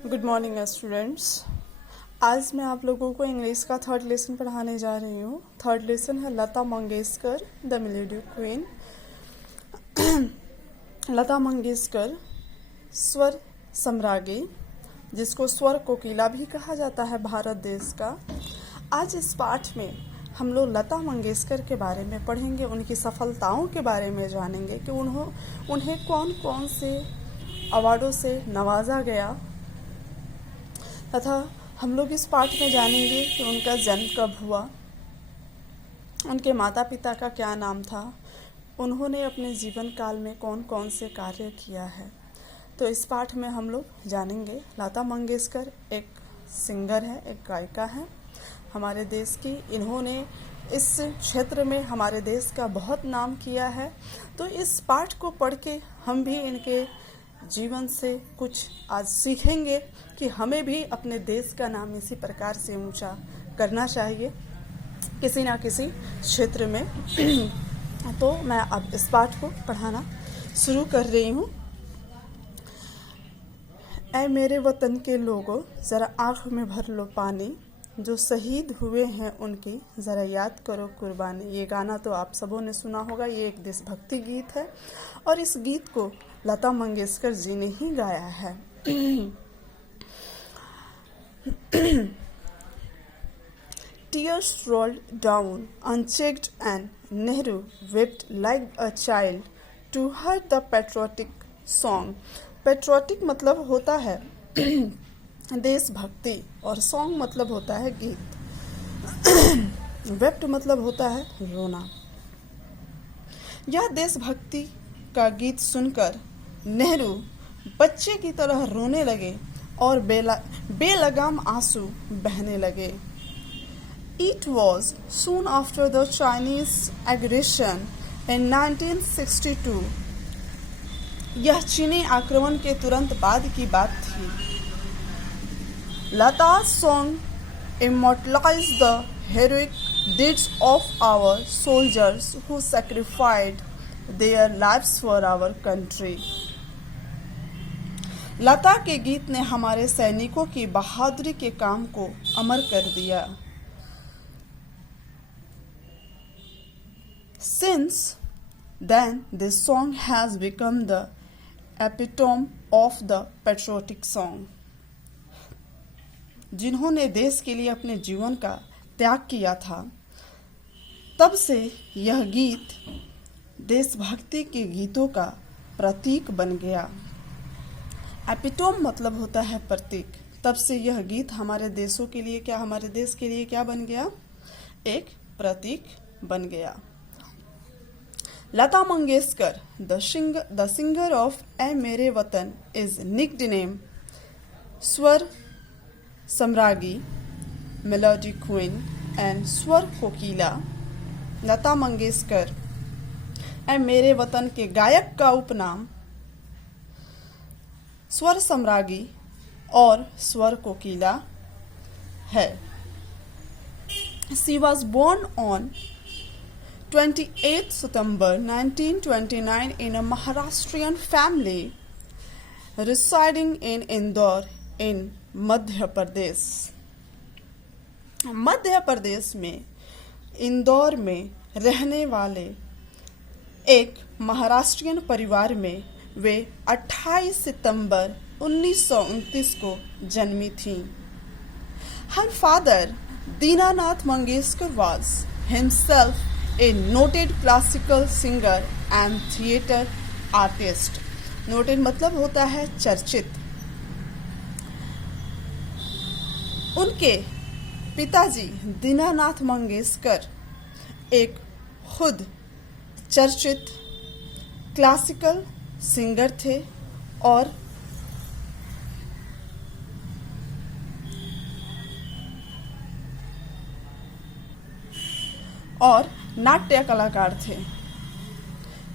Good morning students. आज मैं आप लोगों को इंग्लिश का थर्ड लेसन पढ़ाने जा रही हूँ। थर्ड लेसन है Lata Mangeshkar the melody queen. Lata Mangeshkar स्वर सम्राज्ञी, जिसको स्वर कोकिला भी कहा जाता है भारत देश का। आज इस पाठ में हम लोग लता मंगेशकर के बारे में पढ़ेंगे, उनकी सफलताओं के बारे में जानेंगे कि उन्हें कौन कौन से अवार्डों से नवाजा गया, तथा हम लोग इस पाठ में जानेंगे कि उनका जन्म कब हुआ, उनके माता पिता का क्या नाम था, उन्होंने अपने जीवन काल में कौन कौन से कार्य किया है। तो इस पाठ में हम लोग जानेंगे। लता मंगेशकर एक सिंगर है, एक गायिका है हमारे देश की। इन्होंने इस क्षेत्र में हमारे देश का बहुत नाम किया है। तो इस पाठ को पढ़ के हम भी इनके जीवन से कुछ आज सीखेंगे कि हमें भी अपने देश का नाम इसी प्रकार से ऊंचा करना चाहिए किसी ना किसी क्षेत्र में। तो मैं अब इस पाठ को पढ़ाना शुरू कर रही हूँ। ऐ मेरे वतन के लोगों, ज़रा आँख में भर लो पानी, जो शहीद हुए हैं उनकी ज़रा याद करो कुर्बानी। ये गाना तो आप सबों ने सुना होगा। ये एक देशभक्ति गीत है और इस गीत को लता मंगेशकर जी ने ही गाया है। Tears rolled down unchecked and Nehru wept like a child to hear the patriotic song. Patriotic मतलब होता है देशभक्ति और सॉन्ग मतलब होता है गीत। वेप्ट मतलब होता है रोना। यह देशभक्ति का गीत सुनकर नेहरू बच्चे की तरह रोने लगे और बेलगाम आंसू बहने लगे। It was soon after the Chinese aggression in 1962. यह चीनी आक्रमण के तुरंत बाद की बात थी। Lata's song immortalized the heroic deeds of our soldiers who sacrificed their lives for our country. लता के गीत ने हमारे सैनिकों की बहादुरी के काम को अमर कर दिया। Since then, this song has become the epitome of the patriotic song. जिन्होंने देश के लिए अपने जीवन का त्याग किया था, तब से यह गीत देशभक्ति के गीतों का प्रतीक बन गया। एपिटोम मतलब होता है प्रतीक। तब से यह गीत हमारे देश के लिए क्या बन गया? एक प्रतीक बन गया। Lata Mangeshkar the singer of ए मेरे वतन इज निकनेम स्वर सम्राज्ञी, मेलोडी क्वीन एंड स्वर कोकिला। लता मंगेशकर ए मेरे वतन के गायक का उपनाम स्वर सम्राज्ञी और स्वर कोकिला है। She was born on 28 September 1929 in a Maharashtrian family residing in Indore in Madhya Pradesh. Madhya Pradesh में इंदौर में रहने वाले एक महाराष्ट्रियन परिवार में वे 28 सितंबर 1929 को जन्मी थीं। Her father, Dinanath Mangeshkar, was himself a noted classical singer and theatre artist. Noted मतलब होता है चर्चित। उनके पिताजी दीनानाथ मंगेशकर एक खुद चर्चित क्लासिकल सिंगर थे और नाट्य कलाकार थे।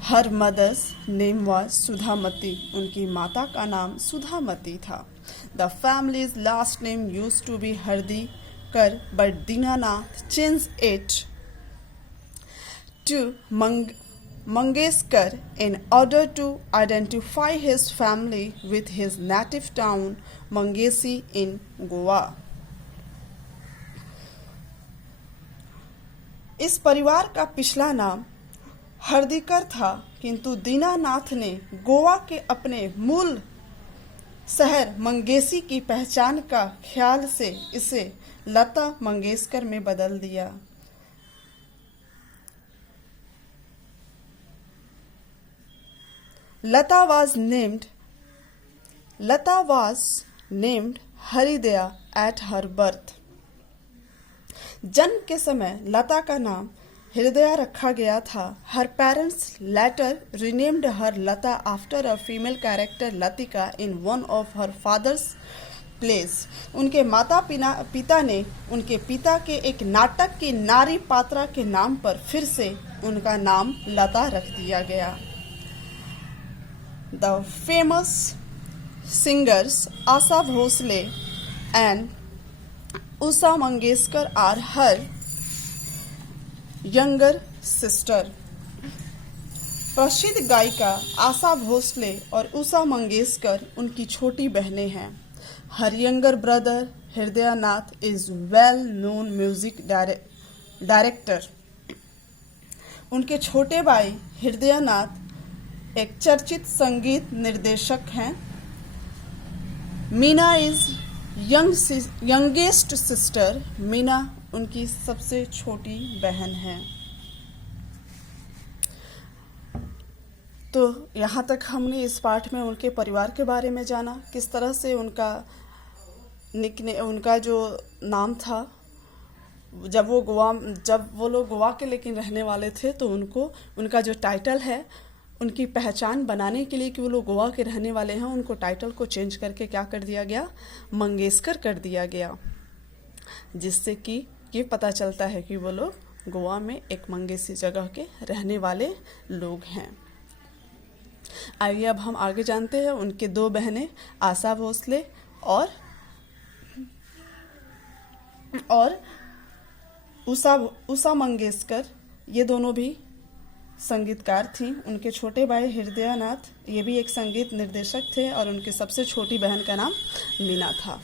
Her mother's name was Sudhamati. उनकी माता का नाम सुधामती था। The family's last name used to be Hardikar, but Dinanath changed it to Mangeshkar in order to identify his family with his native town Mangesi in Goa. इस परिवार का पिछला नाम हरदीकर था, किंतु दीनानाथ ने गोवा के अपने मूल शहर मंगेसी की पहचान का ख्याल से इसे लता मंगेशकर में बदल दिया। Lata was named हरिदया at her birth. जन्म के समय लता का नाम हृदया रखा गया था। Her parents later renamed her Lata after a female character Latika in one of her father's plays. उनके माता पिता ने उनके पिता के एक नाटक की नारी पात्रा के नाम पर फिर से उनका नाम लता रख दिया गया। The famous singers Asa Bhosle and Usha Mangeshkar are her younger sister. प्रसिद्ध गायिका आशा भोसले और उषा मंगेशकर उनकी छोटी बहनें हैं। Her younger brother Hridayanath is well known music director. उनके छोटे भाई हृदयनाथ एक चर्चित संगीत निर्देशक हैं। Meena is youngest sister. Meena उनकी सबसे छोटी बहन है। तो यहाँ तक हमने इस पाठ में उनके परिवार के बारे में जाना, किस तरह से उनका जो नाम था, जब वो लोग गोवा के लेकिन रहने वाले थे तो उनका जो टाइटल है, उनकी पहचान बनाने के लिए कि वो लोग गोवा के रहने वाले हैं, उनको टाइटल को चेंज करके क्या कर दिया गया, मंगेशकर कर दिया गया, जिससे कि ये पता चलता है कि वो लोग गोवा में एक मंगेसी जगह के रहने वाले लोग हैं। आइए अब हम आगे जानते हैं उनके दो बहनें आशा भोसले और उषा मंगेशकर, ये दोनों भी संगीतकार थीं। उनके छोटे भाई हृदयनाथ ये भी एक संगीत निर्देशक थे और उनकी सबसे छोटी बहन का नाम मीना था।